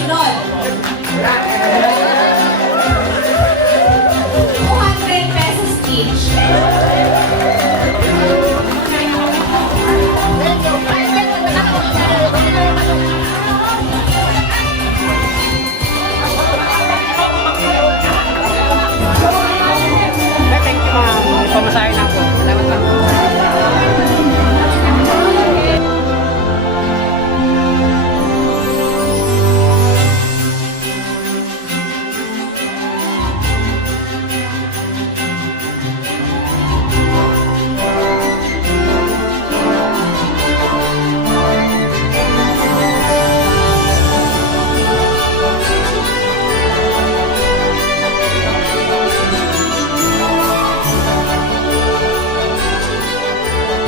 Sunod. 200 pesos each. Thank you, ma'am. Pamasahin ako. Salamat, ma'am.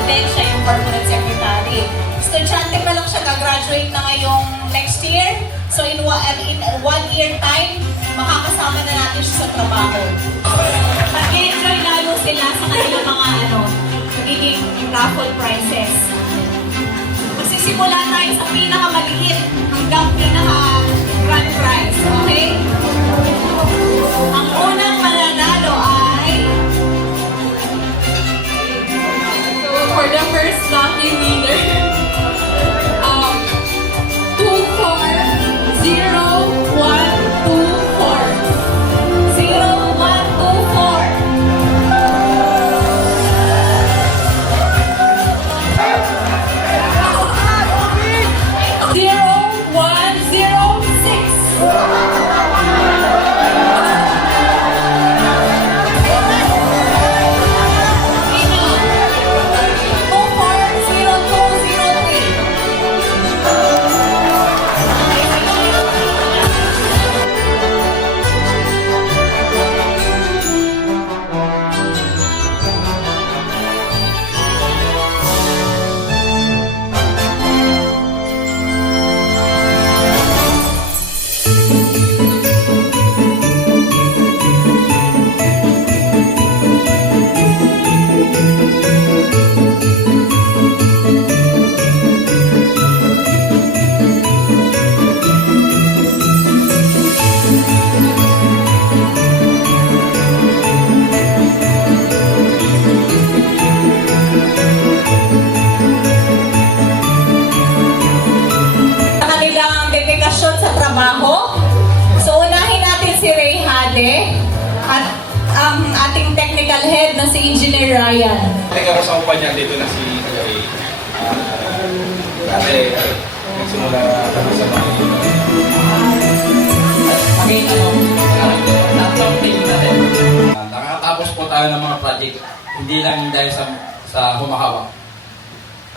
Then, siya yung permanent secretary. Estudyante pa lang siya, gagraduate na ngayong next year. So, in 1 year time, makakasama na natin siya sa trabaho. Mag-enjoy lalo sila sa kanilang mga magiging raffle prizes. Magsisimula tayo sa pinakamaliit hanggang pinaka-grand prize. Okay? Ang unang mananalo ay for the first lucky winner, 240,124. 0124. Zero, 106. Sa trabaho. So, unahin natin si Ray Hade at ang ating technical head na si Engineer Ryan. Kasama pa niya dito na si Ray. Kasi nagsimula kami sa mga nakakatapos po tayo ng mga project, hindi lang dahil sa humahawak.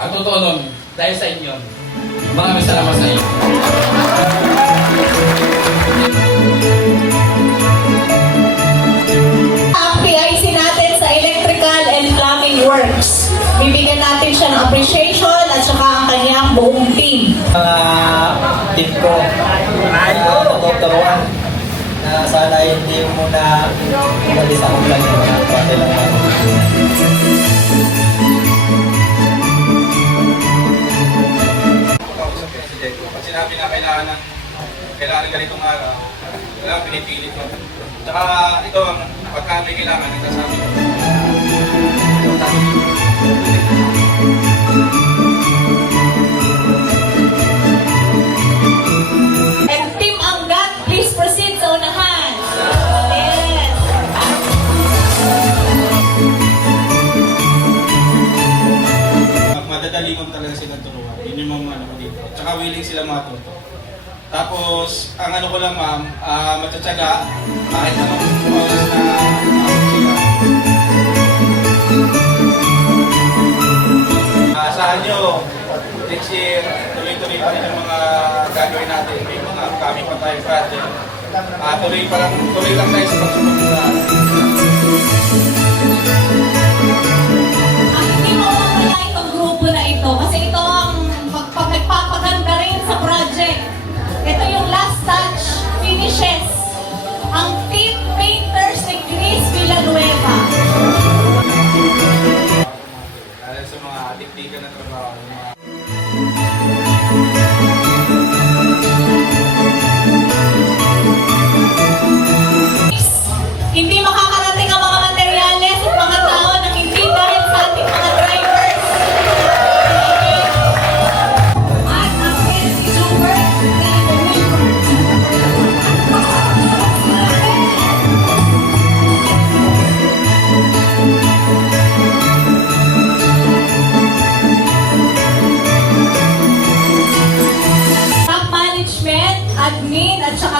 Ang totoo nun, dahil sa inyo, maraming salamat sa inyo. Ang PIC natin sa Electrical and Plumbing Works. Bibigyan natin siya ng appreciation at saka ang kanyang buong team. Tip ko, natuturuan na sana hindi mo na umalis ako lang yung mga pwede lang ako. Pag sinabi na kailangan ganitong araw, wala pinipilit mo. Tsaka ito, pagka may kailangan, nagsasabi ko. And Team Angat, please proceed sa unahan. Yes. Madadali mo talaga silang turuan. Yun yung mga ano ko dito. Tsaka willing sila matuto. Tapos, ang ano ko lang ma'am, matsatsaga, kahit naman oras na sila. Asahan nyo, next year, tuloy-tuloy pa rin yung mga gagawin natin. May mga kami pa tayong project. Tuloy lang tayo sa pagsupunta. Ang hindi mawawala itong grupo na ito kasi ito ang nagpapaganda rin sa project. Ito yung last touch finishes. Ang Team Painters ni Chris Villanueva. Dahil sa mga diktikan na trabaho,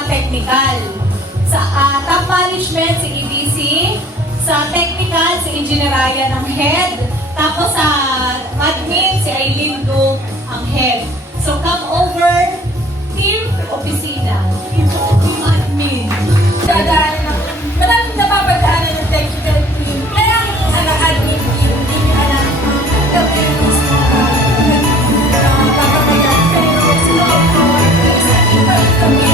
technical. Sa top management, si EDC. Sa technical, si Engineer Ryan ang head. Tapos sa admin, si Aileen Go ang head. So come over, team opisina. Admin. Dadaan na. Maraming napapadaanan ng technical team. Kaya ang admin team, hindi niya alam ang gawin mo sa kapatagan. Pero sila ito, sa iba kami,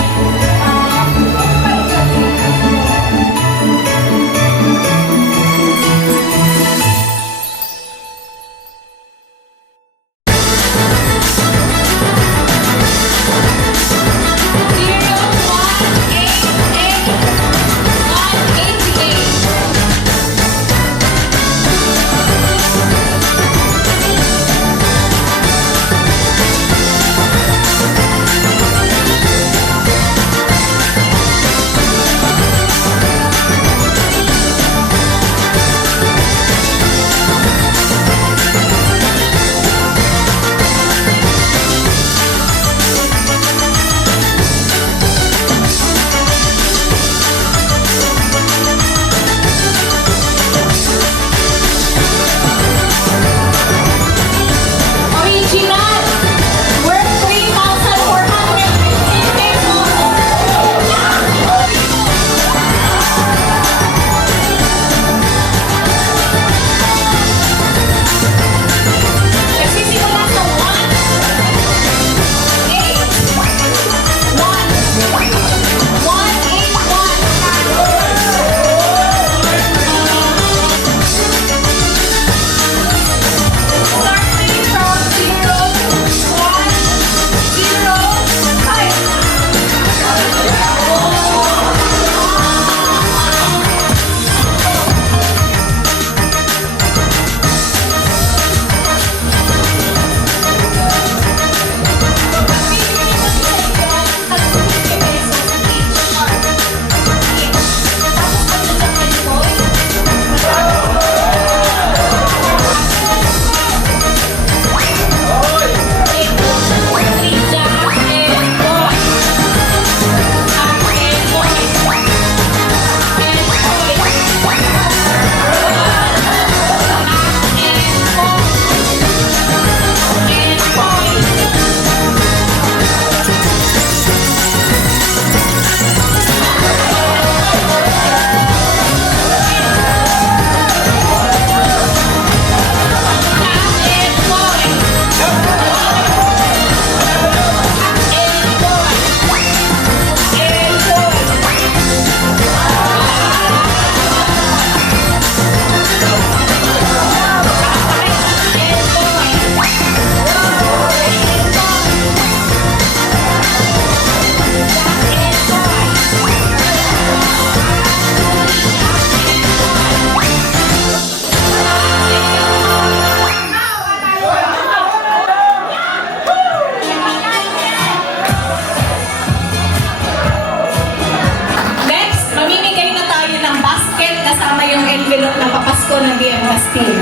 Original, worth 3,450 pesos. Nagsisimula sa 181. Starting from 0, 'Envelope na papasko ng DMS team.